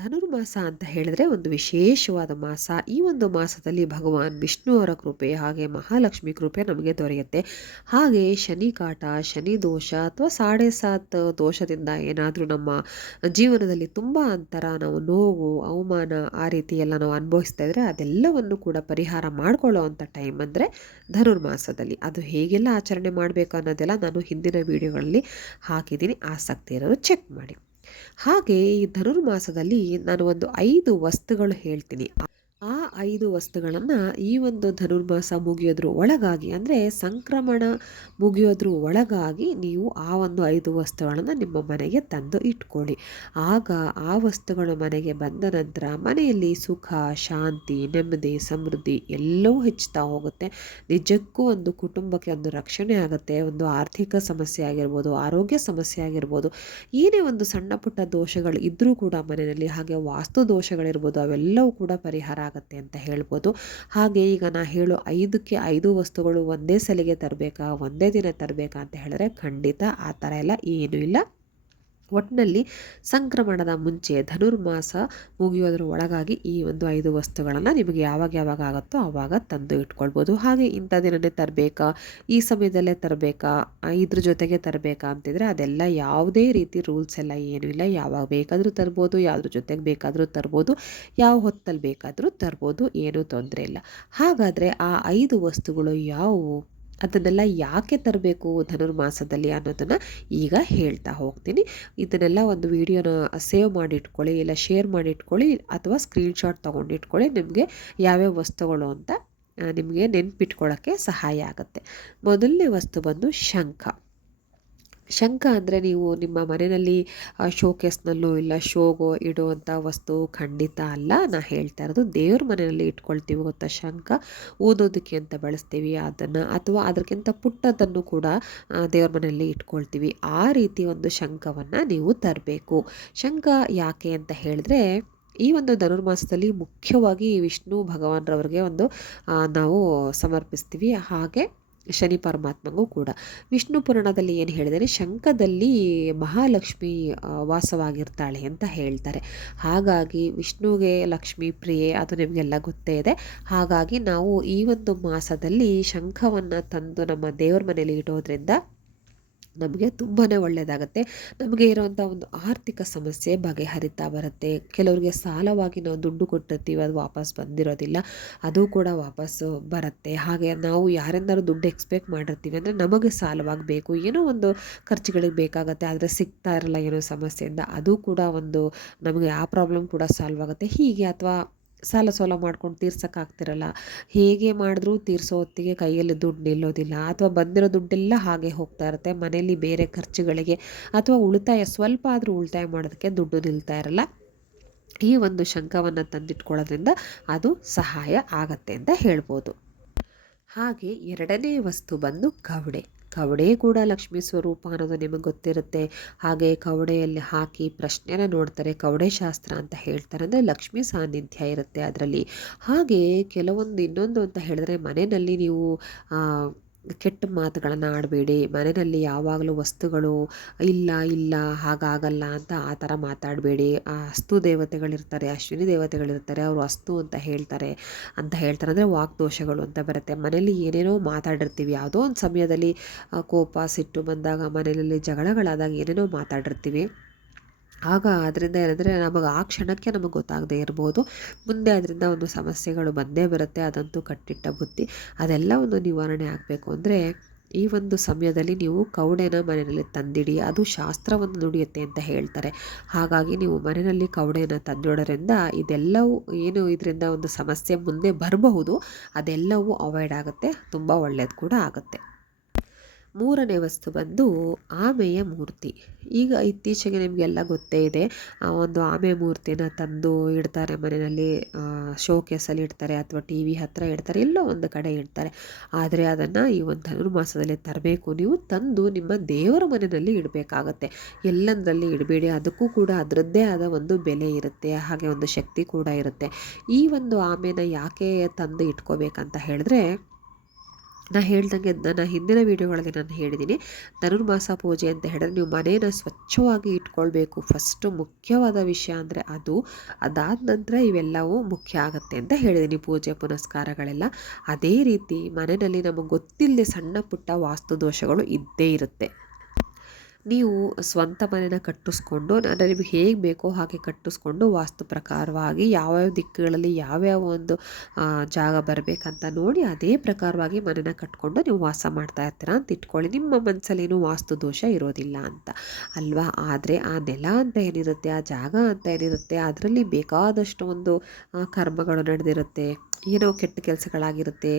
ಧನುರ್ಮಾಸ ಅಂತ ಹೇಳಿದ್ರೆ ಒಂದು ವಿಶೇಷವಾದ ಮಾಸ. ಈ ಒಂದು ಮಾಸದಲ್ಲಿ ಭಗವಾನ್ ವಿಷ್ಣುವರ ಕೃಪೆ ಹಾಗೆ ಮಹಾಲಕ್ಷ್ಮಿ ಕೃಪೆ ನಮಗೆ ದೊರೆಯುತ್ತೆ. ಹಾಗೆ ಶನಿ ಕಾಟ, ಶನಿ ದೋಷ ಅಥವಾ ಸಾಡೆ ಸಾತ್ ದೋಷದಿಂದ ಏನಾದರೂ ನಮ್ಮ ಜೀವನದಲ್ಲಿ ತುಂಬ ಅಂತರ, ನಾವು ನೋವು, ಅವಮಾನ ಆ ರೀತಿ ಎಲ್ಲ ನಾವು ಅನುಭವಿಸ್ತಾ ಇದ್ರೆ ಅದೆಲ್ಲವನ್ನು ಕೂಡ ಪರಿಹಾರ ಮಾಡಿಕೊಳ್ಳೋ ಅಂಥ ಟೈಮ್ ಅಂದರೆ ಧನುರ್ಮಾಸದಲ್ಲಿ. ಅದು ಹೇಗೆಲ್ಲ ಆಚರಣೆ ಮಾಡಬೇಕು ಅನ್ನೋದೆಲ್ಲ ನಾನು ಹಿಂದಿನ ವಿಡಿಯೋಗಳಲ್ಲಿ ಹಾಕಿದ್ದೀನಿ. ಆಸಕ್ತಿ ಇರೋದು ಚೆಕ್ ಮಾಡಿ. ಹಾಗೆ ಈ ಧನುರ್ಮಾಸದಲ್ಲಿ ನಾನು ಒಂದು ಐದು ವಸ್ತುಗಳು ಹೇಳ್ತೀನಿ. ಆ ಐದು ವಸ್ತುಗಳನ್ನು ಈ ಒಂದು ಧನುರ್ಮಾಸ ಮುಗಿಯೋದ್ರ ಒಳಗಾಗಿ, ಅಂದರೆ ಸಂಕ್ರಮಣ ಮುಗಿಯೋದ್ರ ಒಳಗಾಗಿ ನೀವು ಆ ಒಂದು ಐದು ವಸ್ತುಗಳನ್ನು ನಿಮ್ಮ ಮನೆಗೆ ತಂದು ಇಟ್ಕೊಳ್ಳಿ. ಆಗ ಆ ವಸ್ತುಗಳು ಮನೆಗೆ ಬಂದ ನಂತರ ಮನೆಯಲ್ಲಿ ಸುಖ, ಶಾಂತಿ, ನೆಮ್ಮದಿ, ಸಮೃದ್ಧಿ ಎಲ್ಲವೂ ಹೆಚ್ಚುತ್ತಾ ಹೋಗುತ್ತೆ. ನಿಜಕ್ಕೂ ಒಂದು ಕುಟುಂಬಕ್ಕೆ ಒಂದು ರಕ್ಷಣೆ ಆಗುತ್ತೆ, ಒಂದು ಆರ್ಥಿಕ ಸಮಸ್ಯೆ ಆಗಿರ್ಬೋದು, ಆರೋಗ್ಯ ಸಮಸ್ಯೆ ಆಗಿರ್ಬೋದು, ಏನೇ ಒಂದು ಸಣ್ಣ ಪುಟ್ಟ ದೋಷಗಳು ಇದ್ದರೂ ಕೂಡ ಮನೆಯಲ್ಲಿ, ಹಾಗೆ ವಾಸ್ತು ದೋಷಗಳಿರ್ಬೋದು, ಅವೆಲ್ಲವೂ ಕೂಡ ಪರಿಹಾರ ಆಗುತ್ತೆ ಅಂತ ಹೇಳ್ಬೋದು. ಹಾಗೆ ಈಗ ನಾ ಹೇಳೋ ಐದಕ್ಕೆ ಐದು ವಸ್ತುಗಳು ಒಂದೇ ಸಲಿಗೆ ತರಬೇಕಾ, ಒಂದೇ ದಿನ ತರಬೇಕಾ ಅಂತ ಹೇಳಿದ್ರೆ ಖಂಡಿತ ಆ ಥರ ಎಲ್ಲ ಏನೂ ಇಲ್ಲ. ಒಟ್ಟಿನಲ್ಲಿ ಸಂಕ್ರಮಣದ ಮುಂಚೆ ಧನುರ್ಮಾಸ ಮುಗಿಯೋದ್ರ ಒಳಗಾಗಿ ಈ ಒಂದು ಐದು ವಸ್ತುಗಳನ್ನು ನಿಮಗೆ ಯಾವಾಗ ಯಾವಾಗ ಆಗುತ್ತೋ ಆವಾಗ ತಂದು ಇಟ್ಕೊಳ್ಬೋದು. ಹಾಗೆ ಇಂಥ ದಿನನೇ ತರಬೇಕಾ? ಈ ಸಮಯದಲ್ಲೇ ತರಬೇಕಾ? ಇದ್ರ ಜೊತೆಗೆ ತರಬೇಕಾ ಅಂತಿದ್ರೆ ಅದೆಲ್ಲ ಯಾವುದೇ ರೀತಿ ರೂಲ್ಸ್ ಎಲ್ಲ ಏನೂ ಇಲ್ಲ. ಯಾವಾಗ ಬೇಕಾದರೂ ತರ್ಬೋದು, ಯಾವುದ್ರ ಜೊತೆಗೆ ಬೇಕಾದರೂ ತರ್ಬೋದು, ಯಾವ ಹೊತ್ತಲ್ಲಿ ಬೇಕಾದರೂ ತರ್ಬೋದು, ಏನೂ ತೊಂದರೆ ಇಲ್ಲ. ಹಾಗಾದರೆ ಆ ಐದು ವಸ್ತುಗಳು ಯಾವುವು? ಅದನ್ನೆಲ್ಲ ಯಾಕೆ ತರಬೇಕು ಧನುರ್ಮಾಸದಲ್ಲಿ ಅನ್ನೋದನ್ನು ಈಗ ಹೇಳ್ತಾ ಹೋಗ್ತೀನಿ. ಇದನ್ನೆಲ್ಲ ಒಂದು ವಿಡಿಯೋನ ಸೇವ್ ಮಾಡಿಟ್ಕೊಳ್ಳಿ, ಇಲ್ಲ ಶೇರ್ ಮಾಡಿಟ್ಕೊಳ್ಳಿ, ಅಥವಾ ಸ್ಕ್ರೀನ್ಶಾಟ್ ತೊಗೊಂಡಿಟ್ಕೊಳ್ಳಿ, ನಿಮಗೆ ಯಾವ್ಯಾವ ವಸ್ತುಗಳು ಅಂತ ನಿಮಗೆ ನೆನ್ಪಿಟ್ಕೊಳ್ಳೋಕ್ಕೆ ಸಹಾಯ ಆಗುತ್ತೆ. ಮೊದಲನೇ ವಸ್ತು ಬಂದು ಶಂಖ. ಶಂಖ ಅಂದರೆ ನೀವು ನಿಮ್ಮ ಮನೆಯಲ್ಲಿ ಶೋಕೇಸ್ನಲ್ಲೂ ಇಲ್ಲ ಶೋಗೋ ಇಡುವಂಥ ವಸ್ತು ಖಂಡಿತ ಅಲ್ಲ. ನಾ ಹೇಳ್ತಾ ಇರೋದು ದೇವ್ರ ಮನೆಯಲ್ಲಿ ಇಟ್ಕೊಳ್ತೀವಿ ಗೊತ್ತಾ ಶಂಖ? ಓದೋದಕ್ಕೆ ಅಂತ ಬಳಸ್ತೀವಿ ಅದನ್ನು, ಅಥವಾ ಅದಕ್ಕಿಂತ ಪುಟ್ಟದನ್ನು ಕೂಡ ದೇವ್ರ ಮನೆಯಲ್ಲಿ ಇಟ್ಕೊಳ್ತೀವಿ. ಆ ರೀತಿ ಒಂದು ಶಂಖವನ್ನು ನೀವು ತರಬೇಕು. ಶಂಖ ಯಾಕೆ ಅಂತ ಹೇಳಿದ್ರೆ, ಈ ಒಂದು ಧನುರ್ಮಾಸದಲ್ಲಿ ಮುಖ್ಯವಾಗಿ ವಿಷ್ಣು ಭಗವಾನ್ರವ್ರಿಗೆ ಒಂದು ನಾವು ಸಮರ್ಪಿಸ್ತೀವಿ. ಹಾಗೆ ಶನಿ ಪರಮಾತ್ಮಗೂ ಕೂಡ. ವಿಷ್ಣು ಪುರಾಣದಲ್ಲಿ ಏನು ಹೇಳಿದರೆ ಶಂಖದಲ್ಲಿ ಮಹಾಲಕ್ಷ್ಮಿ ವಾಸವಾಗಿರ್ತಾಳೆ ಅಂತ ಹೇಳ್ತಾರೆ. ಹಾಗಾಗಿ ವಿಷ್ಣುಗೆ ಲಕ್ಷ್ಮಿ ಪ್ರಿಯೆ ಅದು ನಿಮಗೆಲ್ಲ ಗೊತ್ತೇ ಇದೆ. ಹಾಗಾಗಿ ನಾವು ಈ ಒಂದು ಮಾಸದಲ್ಲಿ ಶಂಖವನ್ನು ತಂದು ನಮ್ಮ ದೇವರ ಮನೆಯಲ್ಲಿ ಇಡೋದ್ರಿಂದ ನಮಗೆ ತುಂಬಾ ಒಳ್ಳೆಯದಾಗುತ್ತೆ ನಮಗೆ ಇರೋವಂಥ ಒಂದು ಆರ್ಥಿಕ ಸಮಸ್ಯೆ ಬಗೆಹರಿತಾ ಬರುತ್ತೆ. ಕೆಲವರಿಗೆ ಸಾಲವಾಗಿ ನಾವು ದುಡ್ಡು ಕೊಟ್ಟಿರ್ತೀವಿ, ಅದು ವಾಪಸ್ ಬಂದಿರೋದಿಲ್ಲ, ಅದು ಕೂಡ ವಾಪಸ್ಸು ಬರುತ್ತೆ. ಹಾಗೆ ನಾವು ಯಾರೆಂದರೂ ದುಡ್ಡು ಎಕ್ಸ್ಪೆಕ್ಟ್ ಮಾಡಿರ್ತೀವಿ ಅಂದರೆ ನಮಗೆ ಸಾಲವಾಗಿ ಬೇಕು. ಏನೋ ಒಂದು ಖರ್ಚುಗಳಿಗೆ ಬೇಕಾಗುತ್ತೆ, ಆದರೆ ಸಿಗ್ತಾ ಇರಲ್ಲ ಏನೋ ಸಮಸ್ಯೆಯಿಂದ, ಅದು ಕೂಡ ಒಂದು ನಮಗೆ ಆ ಪ್ರಾಬ್ಲಮ್ ಕೂಡ ಸಾಲ್ವ್ ಆಗುತ್ತೆ. ಹೀಗೆ ಅಥವಾ ಸಾಲ ಸೋಲ ಮಾಡ್ಕೊಂಡು ತೀರ್ಸೋಕ್ಕಾಗ್ತಿರಲ್ಲ ಹೇಗೆ ಮಾಡಿದ್ರೂ ತೀರ್ಸೋ ಹೊತ್ತಿಗೆ ಕೈಯಲ್ಲಿ ದುಡ್ಡು ನಿಲ್ಲೋದಿಲ್ಲ. ಅಥವಾ ಬಂದಿರೋ ದುಡ್ಡೆಲ್ಲ ಹಾಗೆ ಹೋಗ್ತಾ ಇರುತ್ತೆ. ಮನೆಯಲ್ಲಿ ಬೇರೆ ಖರ್ಚುಗಳಿಗೆ ಅಥವಾ ಉಳಿತಾಯ, ಸ್ವಲ್ಪ ಆದರೂ ಉಳಿತಾಯ ಮಾಡೋದಕ್ಕೆ ದುಡ್ಡು ನಿಲ್ತಾ ಇರಲ್ಲ. ಈ ಒಂದು ಶಂಕವನ್ನು ತಂದಿಟ್ಕೊಳ್ಳೋದ್ರಿಂದ ಅದು ಸಹಾಯ ಆಗತ್ತೆ ಅಂತ ಹೇಳ್ಬೋದು. ಹಾಗೆ ಎರಡನೇ ವಸ್ತು ಬಂದು ಕವಡೆ ಕವಡೆ ಕೂಡ ಲಕ್ಷ್ಮೀ ಸ್ವರೂಪ ಅನ್ನೋದು ನಿಮಗೆ ಗೊತ್ತಿರುತ್ತೆ. ಹಾಗೆ ಕವಡೆಯಲ್ಲಿ ಹಾಕಿ ಪ್ರಶ್ನೆನ ನೋಡ್ತಾರೆ. ಕವಡೆ ಶಾಸ್ತ್ರ ಅಂತ ಹೇಳ್ತಾರೆ ಅಂದರೆ ಲಕ್ಷ್ಮಿ ಸಾನ್ನಿಧ್ಯ ಇರುತ್ತೆ ಅದರಲ್ಲಿ. ಹಾಗೆ ಕೆಲವೊಂದು ಇನ್ನೊಂದು ಅಂತ ಹೇಳಿದ್ರೆ ಮನೆಯಲ್ಲಿ ನೀವು ಕೆಟ್ಟ ಮಾತುಗಳನ್ನು ಆಡಬೇಡಿ. ಮನೆಯಲ್ಲಿ ಯಾವಾಗಲೂ ವಸ್ತುಗಳು ಇಲ್ಲ ಇಲ್ಲ, ಹಾಗಾಗಲ್ಲ ಅಂತ ಆ ಥರ ಮಾತಾಡಬೇಡಿ. ಆ ಅಸ್ತು ದೇವತೆಗಳಿರ್ತಾರೆ, ಅಶ್ವಿನಿ ದೇವತೆಗಳಿರ್ತಾರೆ, ಅವರು ಅಸ್ತು ಅಂತ ಹೇಳ್ತಾರೆ. ಅಂತ ಹೇಳ್ತಾರೆ ಅಂದರೆ ವಾಕ್ದೋಷಗಳು ಅಂತ ಬರುತ್ತೆ. ಮನೆಯಲ್ಲಿ ಏನೇನೋ ಮಾತಾಡಿರ್ತೀವಿ. ಯಾವುದೋ ಒಂದು ಸಮಯದಲ್ಲಿ ಕೋಪ, ಸಿಟ್ಟು ಬಂದಾಗ ಮನೆಯಲ್ಲಿ ಜಗಳಗಳಾದಾಗ ಏನೇನೋ ಮಾತಾಡಿರ್ತೀವಿ. ಆಗ ಅದರಿಂದ ಏನಂದರೆ ನಮಗೆ ಆ ಕ್ಷಣಕ್ಕೆ ನಮಗೆ ಗೊತ್ತಾಗದೇ ಇರ್ಬೋದು. ಮುಂದೆ ಅದರಿಂದ ಒಂದು ಸಮಸ್ಯೆಗಳು ಬಂದೇ ಬರುತ್ತೆ, ಅದಂತೂ ಕಟ್ಟಿಟ್ಟ ಬುತ್ತಿ ಅದೆಲ್ಲ ಒಂದು ನಿವಾರಣೆ ಆಗಬೇಕು ಅಂದರೆ ಈ ಒಂದು ಸಮಯದಲ್ಲಿ ನೀವು ಕೌಡೆನ ಮನೆಯಲ್ಲಿ ತಂದಿಡಿ, ಅದು ಶಾಸ್ತ್ರವನ್ನು ದುಡಿಯುತ್ತೆ ಅಂತ ಹೇಳ್ತಾರೆ. ಹಾಗಾಗಿ ನೀವು ಮನೆಯಲ್ಲಿ ಕವಡೆನ ತಂದಿಡೋದ್ರಿಂದ ಇದೆಲ್ಲವೂ ಏನು ಇದರಿಂದ ಒಂದು ಸಮಸ್ಯೆ ಮುಂದೆ ಬರಬಹುದು, ಅದೆಲ್ಲವೂ ಅವಾಯ್ಡ್ ಆಗುತ್ತೆ, ತುಂಬ ಒಳ್ಳೆಯದು ಕೂಡ ಆಗುತ್ತೆ. ಮೂರನೇ ವಸ್ತು ಬಂದು ಆಮೆಯ ಮೂರ್ತಿ. ಈಗ ಇತ್ತೀಚೆಗೆ ನಿಮಗೆಲ್ಲ ಗೊತ್ತೇ ಇದೆ, ಆ ಒಂದು ಆಮೆ ಮೂರ್ತಿನ ತಂದು ಇಡ್ತಾರೆ, ಮನೆಯಲ್ಲಿ ಶೋಕೇಸಲ್ಲಿ ಇಡ್ತಾರೆ ಅಥವಾ ಟಿ ವಿ ಹತ್ತಿರ ಇಡ್ತಾರೆ, ಎಲ್ಲೋ ಒಂದು ಕಡೆ ಇಡ್ತಾರೆ. ಆದರೆ ಅದನ್ನು ಈ ಒಂದು ಧನುರ್ಮಾಸದಲ್ಲಿ ತರಬೇಕು. ನೀವು ತಂದು ನಿಮ್ಮ ದೇವರ ಮನೆಯಲ್ಲಿ ಇಡಬೇಕಾಗತ್ತೆ. ಎಲ್ಲಂದರಲ್ಲಿ ಇಡಬೇಡಿ, ಅದಕ್ಕೂ ಕೂಡ ಅದರದ್ದೇ ಆದ ಒಂದು ಬೆಲೆ ಇರುತ್ತೆ, ಹಾಗೆ ಒಂದು ಶಕ್ತಿ ಕೂಡ ಇರುತ್ತೆ. ಈ ಒಂದು ಆಮೆನ ಯಾಕೆ ತಂದು ಇಟ್ಕೋಬೇಕಂತ ಹೇಳಿದ್ರೆ ನಾ ಹೇಳ್ದಂಗೆ ನನ್ನ ಹಿಂದಿನ ವೀಡಿಯೋಗಳಲ್ಲಿ ನಾನು ಹೇಳಿದ್ದೀನಿ. ಧನುರ್ಮಾಸ ಪೂಜೆ ಅಂತ ಹೇಳಿದ್ರೆ ನೀವು ಮನೇನ ಸ್ವಚ್ಛವಾಗಿ ಇಟ್ಕೊಳ್ಬೇಕು. ಫಸ್ಟು ಮುಖ್ಯವಾದ ವಿಷಯ ಅಂದರೆ ಅದು. ಅದಾದ ನಂತರ ಇವೆಲ್ಲವೂ ಮುಖ್ಯ ಆಗುತ್ತೆ ಅಂತ ಹೇಳಿದ್ದೀನಿ ಪೂಜೆ ಪುನಸ್ಕಾರಗಳೆಲ್ಲ. ಅದೇ ರೀತಿ ಮನೆಯಲ್ಲಿ ನಮಗೆ ಗೊತ್ತಿಲ್ಲದೆ ಸಣ್ಣ ಪುಟ್ಟ ವಾಸ್ತು ದೋಷಗಳು ಇದ್ದೇ ಇರುತ್ತೆ. ನೀವು ಸ್ವಂತ ಮನೆನ ಕಟ್ಟಿಸ್ಕೊಂಡು ನಾನು ನಿಮಗೆ ಹೇಗೆ ಬೇಕೋ ಹಾಗೆ ಕಟ್ಟಿಸ್ಕೊಂಡು ವಾಸ್ತು ಪ್ರಕಾರವಾಗಿ ಯಾವ್ಯಾವ ದಿಕ್ಕುಗಳಲ್ಲಿ ಯಾವ್ಯಾವ ಒಂದು ಜಾಗ ಬರಬೇಕಂತ ನೋಡಿ ಅದೇ ಪ್ರಕಾರವಾಗಿ ಮನೆನ ಕಟ್ಕೊಂಡು ನೀವು ವಾಸ ಮಾಡ್ತಾ ಇರ್ತೀರಾ ಅಂತ ಇಟ್ಕೊಳ್ಳಿ. ನಿಮ್ಮ ಮನಸ್ಸಲ್ಲೇನು ವಾಸ್ತು ದೋಷ ಇರೋದಿಲ್ಲ ಅಂತ ಅಲ್ವಾ? ಆದರೆ ಆ ನೆಲ ಅಂತ ಏನಿರುತ್ತೆ, ಆ ಜಾಗ ಅಂತ ಏನಿರುತ್ತೆ, ಅದರಲ್ಲಿ ಬೇಕಾದಷ್ಟು ಒಂದು ಕರ್ಮಗಳು ನಡೆದಿರುತ್ತೆ. ಏನೋ ಕೆಟ್ಟ ಕೆಲಸಗಳಾಗಿರುತ್ತೆ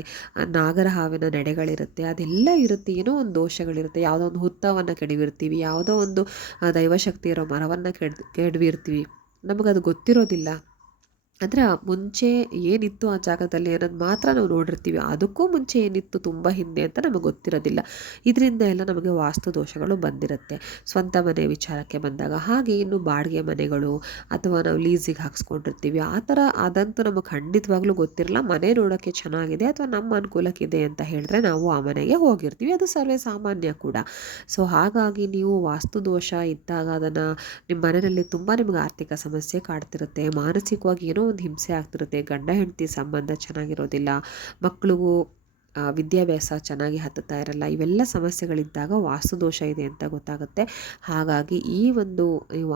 ನಾಗರ ಹಾವಿನ ನಡೆಗಳಿರುತ್ತೆ, ಅದೆಲ್ಲ ಇರುತ್ತೆ, ಏನೋ ಒಂದು ದೋಷಗಳಿರುತ್ತೆ. ಯಾವುದೋ ಒಂದು ಹುತ್ತವನ್ನು ಕೆಡವಿರ್ತೀವಿ, ಯಾವುದೋ ಒಂದು ದೈವಶಕ್ತಿ ಇರೋ ಮರವನ್ನು ಕೆಡ್, ಕೆಡವಿರ್ತೀವಿ. ನಮಗದು ಗೊತ್ತಿರೋದಿಲ್ಲ. ಅಂದರೆ ಮುಂಚೆ ಏನಿತ್ತು ಆ ಜಾಗದಲ್ಲಿ ಅನ್ನೋದು ಮಾತ್ರ ನಾವು ನೋಡಿರ್ತೀವಿ. ಅದಕ್ಕೂ ಮುಂಚೆ ಏನಿತ್ತು ತುಂಬ ಹಿಂದೆ ಅಂತ ನಮಗೆ ಗೊತ್ತಿರೋದಿಲ್ಲ. ಇದರಿಂದ ಎಲ್ಲ ನಮಗೆ ವಾಸ್ತು ದೋಷಗಳು ಬಂದಿರುತ್ತೆ. ಸ್ವಂತ ಮನೆ ವಿಚಾರಕ್ಕೆ ಬಂದಾಗ. ಹಾಗೆ ಇನ್ನು ಬಾಡಿಗೆ ಮನೆಗಳು ಅಥವಾ ನಾವು ಲೀಸಿಗೆ ಹಾಕ್ಸ್ಕೊಂಡಿರ್ತೀವಿ. ಆ ಥರ ಅದಂತೂ ನಮಗೆ ಖಂಡಿತವಾಗ್ಲೂ ಗೊತ್ತಿರಲ್ಲ. ಮನೆ ನೋಡೋಕ್ಕೆ ಚೆನ್ನಾಗಿದೆ ಅಥವಾ ನಮ್ಮ ಅನುಕೂಲಕ್ಕಿದೆ ಅಂತ ಹೇಳಿದ್ರೆ ನಾವು ಆ ಮನೆಗೆ ಹೋಗಿರ್ತೀವಿ. ಅದು ಸರ್ವೇ ಸಾಮಾನ್ಯ ಕೂಡ. ಸೊ ಹಾಗಾಗಿ ನೀವು ವಾಸ್ತು ದೋಷ ಇದ್ದಾಗ ಅದನ್ನು ನಿಮ್ಮ ಮನೆಯಲ್ಲಿ ತುಂಬ ನಿಮಗೆ ಆರ್ಥಿಕ ಸಮಸ್ಯೆ ಕಾಡ್ತಿರುತ್ತೆ. ಮಾನಸಿಕವಾಗಿ ಏನೋ ಒಂದು ಹಿಂಸೆ ಆಗ್ತಿರುತ್ತೆ. ಗಂಡ, ಹೆಂಡತಿ ಸಂಬಂಧ ಚೆನ್ನಾಗಿರೋದಿಲ್ಲ. ಮಕ್ಕಳಿಗೂ ವಿದ್ಯಾಭ್ಯಾಸ ಚೆನ್ನಾಗಿ ಹತ್ತುತ್ತಾ ಇರಲ್ಲ. ಇವೆಲ್ಲ ಸಮಸ್ಯೆಗಳಿದ್ದಾಗ ವಾಸ್ತುದೋಷ ಇದೆ ಅಂತ ಗೊತ್ತಾಗುತ್ತೆ. ಹಾಗಾಗಿ ಈ ಒಂದು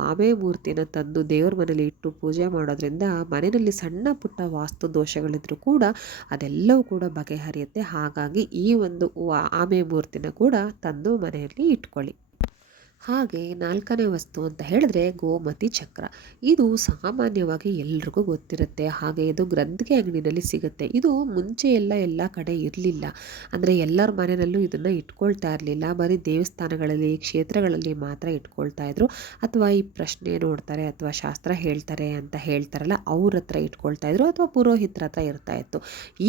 ಆಮೆ ಮೂರ್ತಿಯನ್ನು ತಂದು ದೇವ್ರ ಮನೇಲಿ ಇಟ್ಟು ಪೂಜೆ ಮಾಡೋದ್ರಿಂದ ಮನೆಯಲ್ಲಿ ಸಣ್ಣ ಪುಟ್ಟ ವಾಸ್ತು ದೋಷಗಳಿದ್ರೂ ಕೂಡ ಅದೆಲ್ಲವೂ ಕೂಡ ಬಗೆಹರಿಯುತ್ತೆ. ಹಾಗಾಗಿ ಈ ಒಂದು ಆಮೆ ಮೂರ್ತಿನ ಕೂಡ ತಂದು ಮನೆಯಲ್ಲಿ ಇಟ್ಕೊಳ್ಳಿ. ಹಾಗೆ ನಾಲ್ಕನೇ ವಸ್ತು ಅಂತ ಹೇಳಿದ್ರೆ ಗೋಮತಿ ಚಕ್ರ. ಇದು ಸಾಮಾನ್ಯವಾಗಿ ಎಲ್ರಿಗೂ ಗೊತ್ತಿರುತ್ತೆ. ಹಾಗೆ ಇದು ಗ್ರಂಥಿಗೆ ಅಂಗಡಿನಲ್ಲಿ ಸಿಗುತ್ತೆ. ಇದು ಮುಂಚೆ ಎಲ್ಲ ಎಲ್ಲ ಕಡೆ ಇರಲಿಲ್ಲ. ಅಂದರೆ ಎಲ್ಲರ ಮನೆಯಲ್ಲೂ ಇದನ್ನು ಇಟ್ಕೊಳ್ತಾ ಇರಲಿಲ್ಲ. ಬರೀ ದೇವಸ್ಥಾನಗಳಲ್ಲಿ, ಕ್ಷೇತ್ರಗಳಲ್ಲಿ ಮಾತ್ರ ಇಟ್ಕೊಳ್ತಾ ಇದ್ರು. ಅಥವಾ ಈ ಪ್ರಶ್ನೆ ನೋಡ್ತಾರೆ ಅಥವಾ ಶಾಸ್ತ್ರ ಹೇಳ್ತಾರೆ ಅಂತ ಹೇಳ್ತಾರಲ್ಲ, ಅವ್ರ ಹತ್ರ ಇಟ್ಕೊಳ್ತಾ ಇದ್ರು ಅಥವಾ ಪುರೋಹಿತರ ಹತ್ರ ಇರ್ತಾ ಇತ್ತು.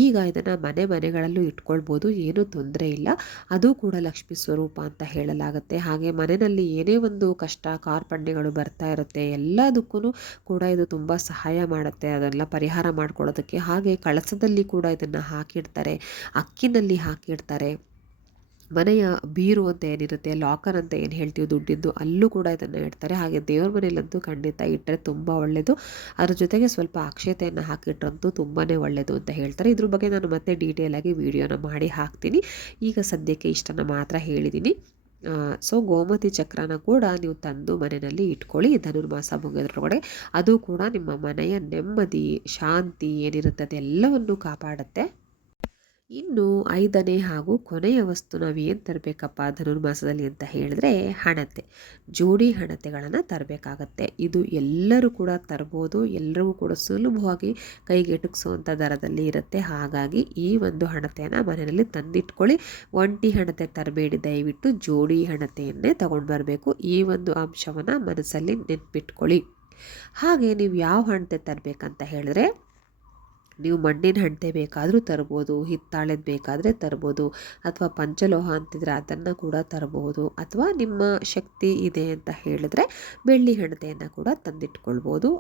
ಈಗ ಇದನ್ನು ಮನೆ ಮನೆಗಳಲ್ಲೂ ಇಟ್ಕೊಳ್ಬೋದು, ಏನೂ ತೊಂದರೆ ಇಲ್ಲ. ಅದು ಕೂಡ ಲಕ್ಷ್ಮೀ ಸ್ವರೂಪ ಅಂತ ಹೇಳಲಾಗುತ್ತೆ. ಹಾಗೆ ಮನೆಯಲ್ಲಿ ಏನೇ ಒಂದು ಕಷ್ಟ, ಕಾರ್ಪಣ್ಯಗಳು ಬರ್ತಾ ಇರುತ್ತೆ, ಎಲ್ಲದಕ್ಕೂ ಕೂಡ ಇದು ತುಂಬ ಸಹಾಯ ಮಾಡುತ್ತೆ. ಅದೆಲ್ಲ ಪರಿಹಾರ ಮಾಡ್ಕೊಳ್ಳೋದಕ್ಕೆ. ಹಾಗೆ ಕಳಸದಲ್ಲಿ ಕೂಡ ಇದನ್ನು ಹಾಕಿಡ್ತಾರೆ, ಅಕ್ಕಿನಲ್ಲಿ ಹಾಕಿಡ್ತಾರೆ. ಮನೆಯ ಬೀರು ಅಂತ ಏನಿರುತ್ತೆ, ಲಾಕರ್ ಅಂತ ಏನು ಹೇಳ್ತೀವಿ ದುಡ್ಡಿದ್ದು ಅಲ್ಲೂ ಕೂಡ ಇದನ್ನು ಇಡ್ತಾರೆ. ಹಾಗೆ ದೇವ್ರ ಮನೆಯಲ್ಲಂತೂ ಖಂಡಿತ ಇಟ್ಟರೆ ತುಂಬ ಒಳ್ಳೆಯದು ಅದ್ರ ಜೊತೆಗೆ ಸ್ವಲ್ಪ ಅಕ್ಷತೆಯನ್ನು ಹಾಕಿಟ್ರಂತೂ ತುಂಬಾ ಒಳ್ಳೆಯದು ಅಂತ ಹೇಳ್ತಾರೆ. ಇದ್ರ ಬಗ್ಗೆ ನಾನು ಮತ್ತೆ ಡೀಟೇಲಾಗಿ ವಿಡಿಯೋನ ಮಾಡಿ ಹಾಕ್ತೀನಿ. ಈಗ ಸದ್ಯಕ್ಕೆ ಇಷ್ಟನ್ನು ಮಾತ್ರ ಹೇಳಿದ್ದೀನಿ ಸೊ ಗೋಮತಿ ಚಕ್ರನ ಕೂಡ ನೀವು ತಂದು ಮನೆಯಲ್ಲಿ ಇಟ್ಕೊಳ್ಳಿ, ಧನುರ್ಮಾಸ ಮುಗಿದ್ರೊಳಗಡೆ ಅದು ಕೂಡ ನಿಮ್ಮ ಮನೆಯ ನೆಮ್ಮದಿ, ಶಾಂತಿ ಏನಿರುತ್ತದೆ, ಎಲ್ಲವನ್ನು ಕಾಪಾಡುತ್ತೆ. ಇನ್ನು ಐದನೇ ಹಾಗೂ ಕೊನೆಯ ವಸ್ತು ನಾವು ಏನು ತರಬೇಕಪ್ಪ ಧನುರ್ಮಾಸದಲ್ಲಿ ಅಂತ ಹೇಳಿದ್ರೆ ಹಣತೆ. ಜೋಡಿ ಹಣತೆಗಳನ್ನು ತರಬೇಕಾಗತ್ತೆ. ಇದು ಎಲ್ಲರೂ ಕೂಡ ತರ್ಬೋದು, ಎಲ್ಲರಿಗೂ ಕೂಡ ಸುಲಭವಾಗಿ ಕೈಗೆಟುಕಿಸುವಂಥ ದರದಲ್ಲಿ ಇರುತ್ತೆ. ಹಾಗಾಗಿ ಈ ಒಂದು ಹಣತೆಯನ್ನು ಮನೆಯಲ್ಲಿ ತಂದಿಟ್ಕೊಳ್ಳಿ. ಒಂಟಿ ಹಣತೆ ತರಬೇಡಿ. ದಯವಿಟ್ಟು ಜೋಡಿ ಹಣತೆಯನ್ನೇ ತಗೊಂಡು ಬರಬೇಕು. ಈ ಒಂದು ಅಂಶವನ್ನು ಮನಸ್ಸಲ್ಲಿ ನೆನ್ಪಿಟ್ಕೊಳ್ಳಿ. ಹಾಗೆ ನೀವು ಯಾವ ಹಣತೆ ತರಬೇಕಂತ ಹೇಳಿದ್ರೆ ನೀವು ಮಣ್ಣಿನ ಹಣತೆ ಬೇಕಾದರೂ ತರ್ಬೋದು, ಹಿತ್ತಾಳೆದು ಬೇಕಾದರೆ ತರ್ಬೋದು, ಅಥವಾ ಪಂಚಲೋಹ ಅಂತಿದ್ರೆ ಅದನ್ನು ಕೂಡ ತರಬಹುದು ಅಥವಾ ನಿಮ್ಮ ಶಕ್ತಿ ಇದೆ ಅಂತ ಹೇಳಿದ್ರೆ ಬೆಳ್ಳಿ ಹಣತೆಯನ್ನು ಕೂಡ ತಂದಿಟ್ಕೊಳ್ಬೋದು.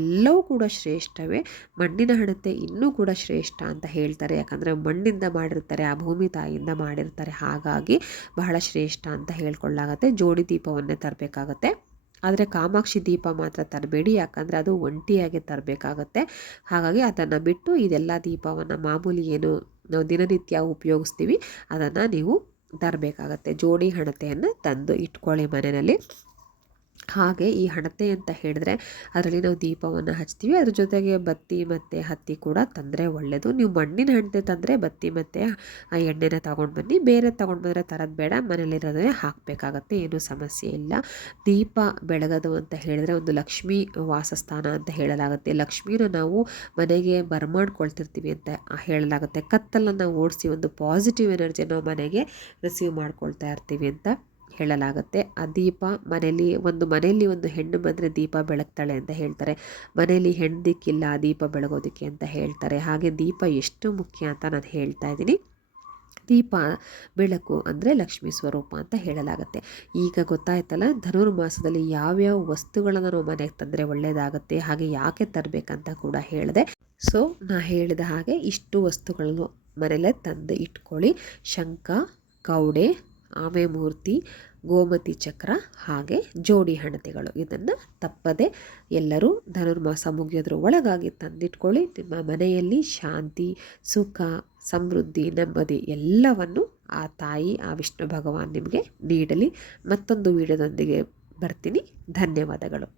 ಎಲ್ಲವೂ ಕೂಡ ಶ್ರೇಷ್ಠವೇ. ಮಣ್ಣಿನ ಹಣತೆ ಇನ್ನೂ ಕೂಡ ಶ್ರೇಷ್ಠ ಅಂತ ಹೇಳ್ತಾರೆ. ಯಾಕಂದರೆ ಮಣ್ಣಿಂದ ಮಾಡಿರ್ತಾರೆ, ಆ ಭೂಮಿ ತಾಯಿಯಿಂದ ಮಾಡಿರ್ತಾರೆ. ಹಾಗಾಗಿ ಬಹಳ ಶ್ರೇಷ್ಠ ಅಂತ ಹೇಳ್ಕೊಳ್ಳಾಗತ್ತೆ. ಜೋಡಿ ದೀಪವನ್ನೇ ತರಬೇಕಾಗತ್ತೆ. ಆದರೆ ಕಾಮಾಕ್ಷಿ ದೀಪ ಮಾತ್ರ ತರಬೇಡಿ, ಯಾಕಂದರೆ ಅದು ಒಂಟಿಯಾಗಿ ತರಬೇಕಾಗತ್ತೆ. ಹಾಗಾಗಿ ಅದನ್ನು ಬಿಟ್ಟು ಇದೆಲ್ಲ ದೀಪವನ್ನು ಮಾಮೂಲಿ ಏನು ನಾವು ದಿನನಿತ್ಯ ಉಪಯೋಗಿಸ್ತೀವಿ, ಅದನ್ನು ನೀವು ತರಬೇಕಾಗತ್ತೆ. ಜೋಡಿ ಹಣತೆಯನ್ನು ತಂದು ಇಟ್ಕೊಳ್ಳಿ ಮನೆಯಲ್ಲಿ. ಹಾಗೆ ಈ ಹಣತೆ ಅಂತ ಹೇಳಿದ್ರೆ ಅದರಲ್ಲಿ ನಾವು ದೀಪವನ್ನು ಹಚ್ತೀವಿ. ಅದ್ರ ಜೊತೆಗೆ ಬತ್ತಿ ಮತ್ತು ಹತ್ತಿ ಕೂಡ ತಂದರೆ ಒಳ್ಳೆಯದು ನೀವು ಮಣ್ಣಿನ ಹಣತೆ ತಂದರೆ ಬತ್ತಿ ಮತ್ತು ಆ ಎಣ್ಣೆನ ತಗೊಂಡು ಬನ್ನಿ. ಬೇರೆ ತೊಗೊಂಡು ಬಂದರೆ ತರೋದು ಬೇಡ. ಮನೇಲಿರೋದೇ ಹಾಕಬೇಕಾಗತ್ತೆ. ಏನೂ ಸಮಸ್ಯೆ ಇಲ್ಲ. ದೀಪ ಬೆಳಗೋದು ಅಂತ ಹೇಳಿದ್ರೆ ಒಂದು ಲಕ್ಷ್ಮೀ ವಾಸಸ್ಥಾನ ಅಂತ ಹೇಳಲಾಗುತ್ತೆ. ಲಕ್ಷ್ಮೀನ ನಾವು ಮನೆಗೆ ಬರ್ಮಾಡ್ಕೊಳ್ತಿರ್ತೀವಿ ಅಂತ ಹೇಳಲಾಗುತ್ತೆ. ಕತ್ತಲನ್ನು ಓಡಿಸಿ ಒಂದು ಪಾಸಿಟಿವ್ ಎನರ್ಜಿ ನಾವು ಮನೆಗೆ ರಿಸೀವ್ ಮಾಡ್ಕೊಳ್ತಾ ಇರ್ತೀವಿ ಅಂತ ಹೇಳಲಾಗುತ್ತೆ. ಆ ದೀಪ ಮನೆಯಲ್ಲಿ ಒಂದು ಮನೆಯಲ್ಲಿ ಒಂದು ಹೆಣ್ಣು ಬಂದರೆ ದೀಪ ಬೆಳಗ್ತಾಳೆ ಅಂತ ಹೇಳ್ತಾರೆ. ಮನೆಯಲ್ಲಿ ಹೆಣ್ಣು ದಿಕ್ಕಿಲ್ಲ ದೀಪ ಬೆಳಗೋದಕ್ಕೆ ಅಂತ ಹೇಳ್ತಾರೆ. ಹಾಗೆ ದೀಪ ಎಷ್ಟು ಮುಖ್ಯ ಅಂತ ನಾನು ಹೇಳ್ತಾ ಇದ್ದೀನಿ. ದೀಪ ಬೆಳಕು ಅಂದರೆ ಲಕ್ಷ್ಮೀ ಸ್ವರೂಪ ಅಂತ ಹೇಳಲಾಗುತ್ತೆ. ಈಗ ಗೊತ್ತಾಯ್ತಲ್ಲ, ಧನುರ್ಮಾಸದಲ್ಲಿ ಯಾವ್ಯಾವ ವಸ್ತುಗಳನ್ನು ನಾವು ಮನೆಗೆ ತಂದರೆ ಒಳ್ಳೆಯದಾಗುತ್ತೆ ಹಾಗೆ ಯಾಕೆ ತರಬೇಕಂತ ಕೂಡ ಹೇಳಿದೆ. ಸೊ, ನಾ ಹೇಳಿದ ಹಾಗೆ ಇಷ್ಟು ವಸ್ತುಗಳನ್ನು ಮನೆಯಲ್ಲೇ ತಂದು ಇಟ್ಕೊಳ್ಳಿ. ಶಂಖ, ಕೌಡೆ ಆಮೆ ಮೂರ್ತಿ ಗೋಮತಿ ಚಕ್ರ ಹಾಗೆ ಜೋಡಿ ಹಣತೆಗಳು ಇದನ್ನು ತಪ್ಪದೆ ಎಲ್ಲರೂ ಧನುರ್ಮಾಸ ಮುಗಿಯೋದ್ರ ಒಳಗಾಗಿ ತಂದಿಟ್ಕೊಳ್ಳಿ. ನಿಮ್ಮ ಮನೆಯಲ್ಲಿ ಶಾಂತಿ, ಸುಖ, ಸಮೃದ್ಧಿ, ನೆಮ್ಮದಿ ಎಲ್ಲವನ್ನು ಆ ತಾಯಿ, ಆ ವಿಷ್ಣು ಭಗವಾನ್ ನಿಮಗೆ ನೀಡಲಿ. ಮತ್ತೊಂದು ವಿಡಿಯೋದೊಂದಿಗೆ ಬರ್ತೀನಿ. ಧನ್ಯವಾದಗಳು.